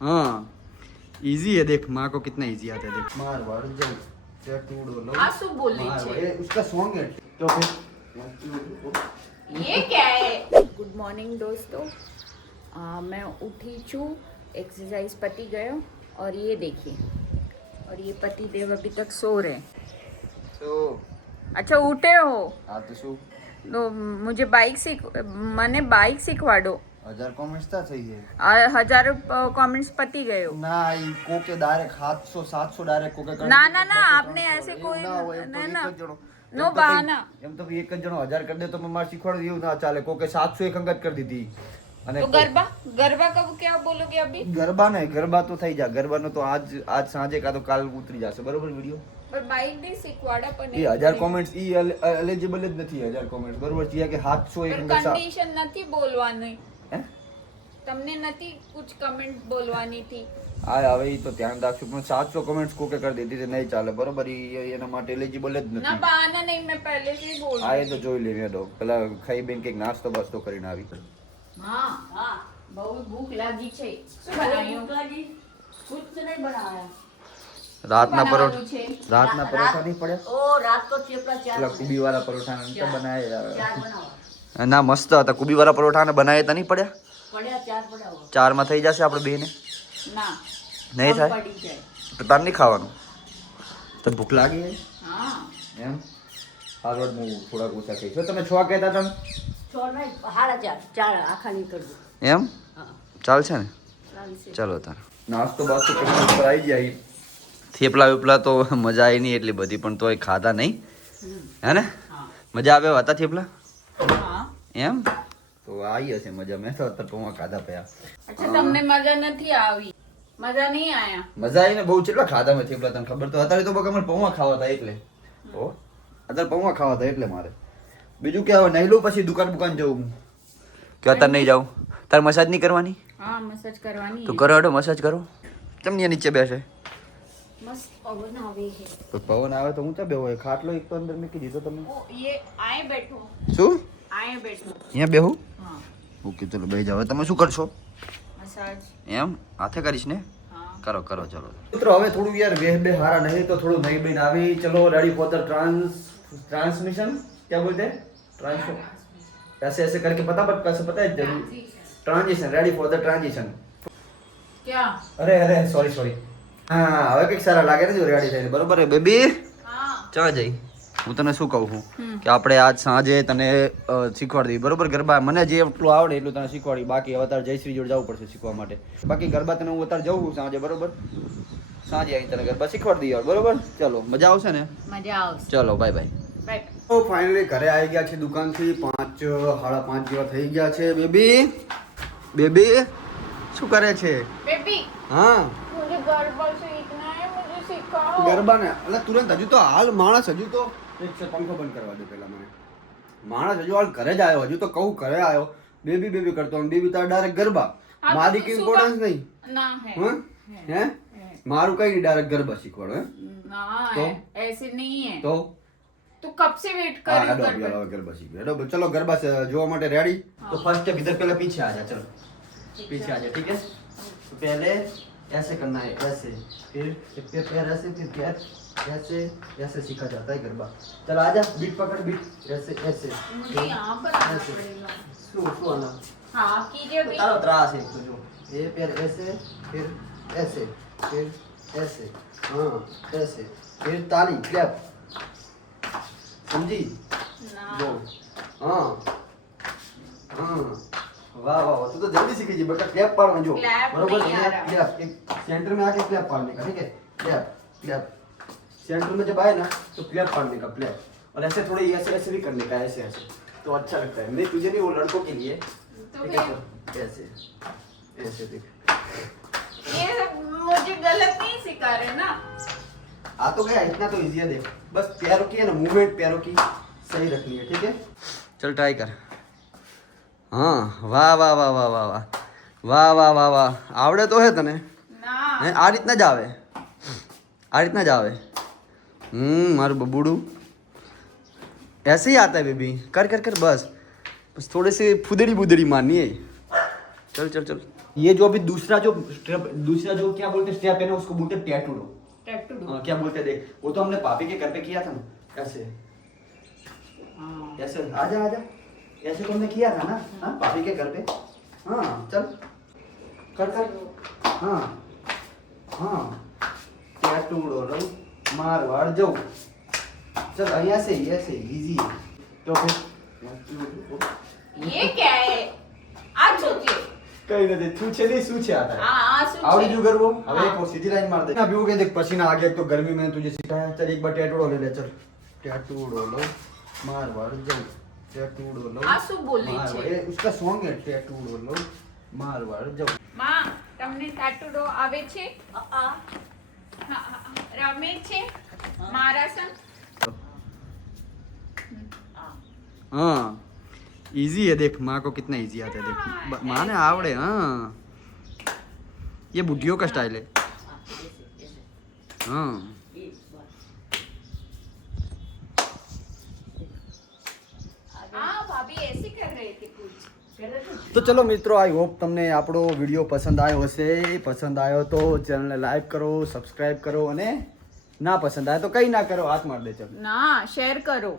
हाँ इजी है, देख माँ को कितना इजी आता है, देख मार वार जाओ क्या तोड़ो लो આ શું બોલે છે? ये उसका सॉन्ग है तो फिर ये क्या है? गुड मॉर्निंग दोस्तों, मैं उठी छू, एक्सरसाइज पति गयो और ये देखिए, और ये पति देव अभी तक सो रहे। तो अच्छा उठे हो हाँ तो शू तो मुझे મને બાઇક શીખવાડો। 1000 कमेंट्स था सही है 1000 कमेंट्स पति गयो ना ई कोके डायरेक्ट 700 700 डायरेक्ट कोके कर ना ना ना आपने ऐसे कोई ना ना नो बहाना એમ તો એક જ જણો 1000 કરી દે તો મેં માર શીખવાડી દીધું ના ચાલે કોકે 700 એક અંગત કરી દીધી અને तो गरबा गरबा कब क्या बोलोगे अभी? ગરબા નહીં ગરબા તો થઈ જા ગરબાનો તો આજ સાંજે કા તો કાલ ઉતરી જશે બરોબર વિડિયો पर बाइक नहीं सिखवाड़ा पण એ 1000 કોમેન્ટ્સ ઈ એલિજિબલ જ નથી 1000 કોમેન્ટ્સ બરોબર છે કે 700 એક અંગત कंडीशन નથી બોલવાની હે તમને નથી कुछ कमेंट બોલવાની थी આ હવે ઈ તો ધ્યાન રાખશું પણ 700 કોમેન્ટ્સ કોકે કરી દીધી તો નહીં ચાલે બરોબર ઈ એના માટે એલિજિબલ જ ना નથી बहाना नहीं, मैं पहले से ही बोल આ એ તો જોઈ લેને દો પેલા ખાઈ બેન કે નાસ્તો બાસ્તો કરીને આવી हाँ हाँ बहुत भूख लगी छे શું બનાવ્યું? कुछ नहीं बनाया। રાતના શું પરોઠા બનાવવાનું છે? રાતના પરોઠા નહીં પડ્યા ओ रात को चेपला चार પેલા કુબી વાળા પરોઠા ને બનાયા चार बनाओ। ના મસ્ત હતા કુબી વાળા પરોઠા ને બનાયા તા નહીં પડ્યા पड़ा चार पड़ा हुआ। 4 માં થઈ જશે આપણે બે ને ના નહીં થાય પડી જાય તો તાર નહીં ખાવાનું તો ભૂખ લાગી હે હા એમ હાલવડ હું થોડાક ઓછા ખાઈ છો તમે 6 કહેતા તમે छोड़ नहीं हाड़ा चार चार आखा नहीं कर दो। એમ हाँ ચાલશે ને चालीस से। ચાલો તાર નાસ્તો બાસ્તો કરીને ઉપર આવી જાય થેપલા વેપલા તો મજા આવી નહીં એટલી બધી પણ તોય ખાધા નહીં હે ને હા મજા આવે હતા થેપલા હા એમ તો આવી હશે મજા મેં તો અત્યારે પૌવા ખાધા પયા અચ્છા તમને મજા નથી આવી? મજા નહીં આયા? મજા આવી ને બહુ કેટલા ખાધા મેં થેપલા તને ખબર તો અત્યારે તો બકા મને પૌવા ખાવા હતા એટલે ઓ અત્યારે પૌવા ખાવા હતા એટલે મારે બીજું કે હવે નહીં લઉં પછી દુકાન જવું કે અત્યારે નહીં જાઉં તાર મસાજ નહીં કરવાની હા મસાજ કરવાની તો કરો હડો મસાજ કરો તમને નીચે બેસે મસ્ત પવન આવે છે તો પવન આવે તો ઊંચા બેહો એ ખાટલો એક તો અંદર મૂકી દીધો તમે ઓ ये आए बैठो શું आए बैठो અહીંયા બેહું हाँ ઓકે ચલો બેહી જાવ તમે શું કરશો मसाज એમ હાથે કરીશ ને हाँ કરો ચલો મિત્રો હવે થોડું યાર બે હારા નહીં તો થોડું નહીં બેન આવી ચલો રેડી ફॉर द ट्रांसमिशन क्या बोलते हैं ट्रांसफर ऐसे ऐसे करके कैसे पता है जरूर transition ready for the transition क्या अरे सॉरी હા હવે કંઈક સારા લાગે ને જો રેડી થઈને બરોબર હે બેબી हाँ ચાલ જઈ હું તને શું કહું છું કે આપણે આજ સાંજે તને શીખવાડી દઈએ બરોબર ગરબા મને જે એટલું આવડે એટલું તને શીખવાડી બાકી હવે તારે જયશ્રી જોડે જવું પડશે શીખવા માટે બાકી ગરબા તને હું અત્યારે જવું છું સાંજે બરોબર સાંજે આવીને તને ગરબા શીખવાડી દઈએ બરોબર ચલો મજા આવશે ને मजा आवશે ચલો બાય બાય બાય તો ફાઇનલી ઘરે આવી ગયા છે દુકાનથી 5 5:30 જેવા થઈ ગયા છે બેબી શું કરે છે बेबी હા मुझे गरबा सीखना है, मुझे सिखाओ। ગરબા ને એટલે તુરંત હજુ તો હાલ માણસ હજુ તો એક છે પંખો બંધ કરવા દે પેલા મને માણસ હજુ હાલ ઘરે જ આવ્યો હજુ તો કહું ઘરે આવ્યો બેબી કરતો અને બેબી તાર ડાયરેક્ટ ગરબા हाँ, મારી तो કે सुबह- ઇમ્પોર્ટન્સ નહીં ना है હં? હે મારું કઈ નહીં ડાયરેક્ટ ગરબા શીખવાડો હે ना तो? है ऐसे नहीं है તો तो कब से वेट कर हाँ, रही हूँ हेडो गरबा? अभी गरबा सीख हेडो चलो गरबा से जोवा माटे रेडी तो फर्स्ट स्टेप इधर पहले पीछे आ जा चलो पीछे आ जा ठीक है तो पहले ऐसे करना है ऐसे फिर पैर ऐसे फिर पैर ऐसे ऐसे सीखा जाता है गरबा चल आ जा बीट पकड़ बीट ऐसे ऐसे मुझे यहाँ पर आना ऐसे पड़ेगा। सु आना हाँ कीजिए भी। तारो त्रास है तुझो ये पैर ऐसे फिर ऐसे हाँ ऐसे फिर ताली क्लैप समझी ना दो हाँ वाह वाह तू तो जल्दी सीखी जी बेटा क्लैप पाड़ना जो Clap बरोबर नहीं आ रहा। क्लैप एक सेंटर में आके क्लैप पाड़ने का ठीक है क्लैप सेंटर में जब आए ना तो क्लैप पाड़ने का क्लैप और ऐसे थोड़े ऐसे ऐसे भी करने का ऐसे ऐसे तो अच्छा लगता है नहीं तुझे नहीं वो लड़कों के लिए तो ठीक है फिर तो ऐसे ऐसे देख ये मुझे गलत नहीं सिखा रहे ना। आ तो गया इतना तो इजी है देख बस पैरों की है ना मूवमेंट पैरों की सही रखनी है ठीक है चल ट्राई कर हाँ वाह वाह वाह वाह वाह वाह वाह वाह वाह वाह आवड़े तो है तने ना હે આ રીતના જ આવે મારું બબુડું ऐसे ही आता है बेबी कर कर कर बस थोड़े से फुदड़ी बुदड़ी मारनी है चल चल चल ये जो अभी दूसरा जो क्या बोलते हैं स्टेप है ना, उसको बोलते हैं टैटूडो। टैटूडो। क्या बोलते हैं देख, वो तो हमने पापी के घर पे किया था ना, ऐसे हाँ। ऐसे आजा आजा, ऐसे तो हमने किया था ना, हाँ पापी के घर पे। हाँ चल कर कर, हाँ हाँ टैटूडो लो मारवाड़ जाओ, चल અહીંયા से ऐसे इजी है तो फिर ये क्या है? આ શું છે? કઈ નથી, છૂછે નહીં છૂછે आता है। આ શું છે? आवड़ी जो कर वो अब हाँ। एक और सीधी लाइन मार दे। अभी हो गया देख, पसीना आ गया, एक तो गर्मी में तुझे सिखाया। चल एक बार टैटूडो ले ले, चल टैटूडो लो मारवाड़ जाओ, टैटूडो लो આ શું બોલે છે? मारवाड़, ये उसका सॉन्ग है टैटूडो लो मारवाड़ जाओ। માં તમને ટાટુડો આવે છે? આ હા, હા, રમે છે મારા સંગ? हाँ इजी है देख, माँ को कितना इजी आता है देख, माँ ने आवड़े। हाँ ये बुढ़ियों का स्टाइल है। हाँ हाँ भाभी ऐसे कर रहे थे कुछ। તો ચલો મિત્રો, આઈ હોપ તમને આપણો વિડીયો પસંદ આવ્યો હશે। પસંદ આવ્યો તો ચેનલને લાઈક કરો, સબસ્ક્રાઇબ કરો, અને ના પસંદ આવે તો કંઈ ના કરો, હાથ માર દે ચલો। ના શેર કરો।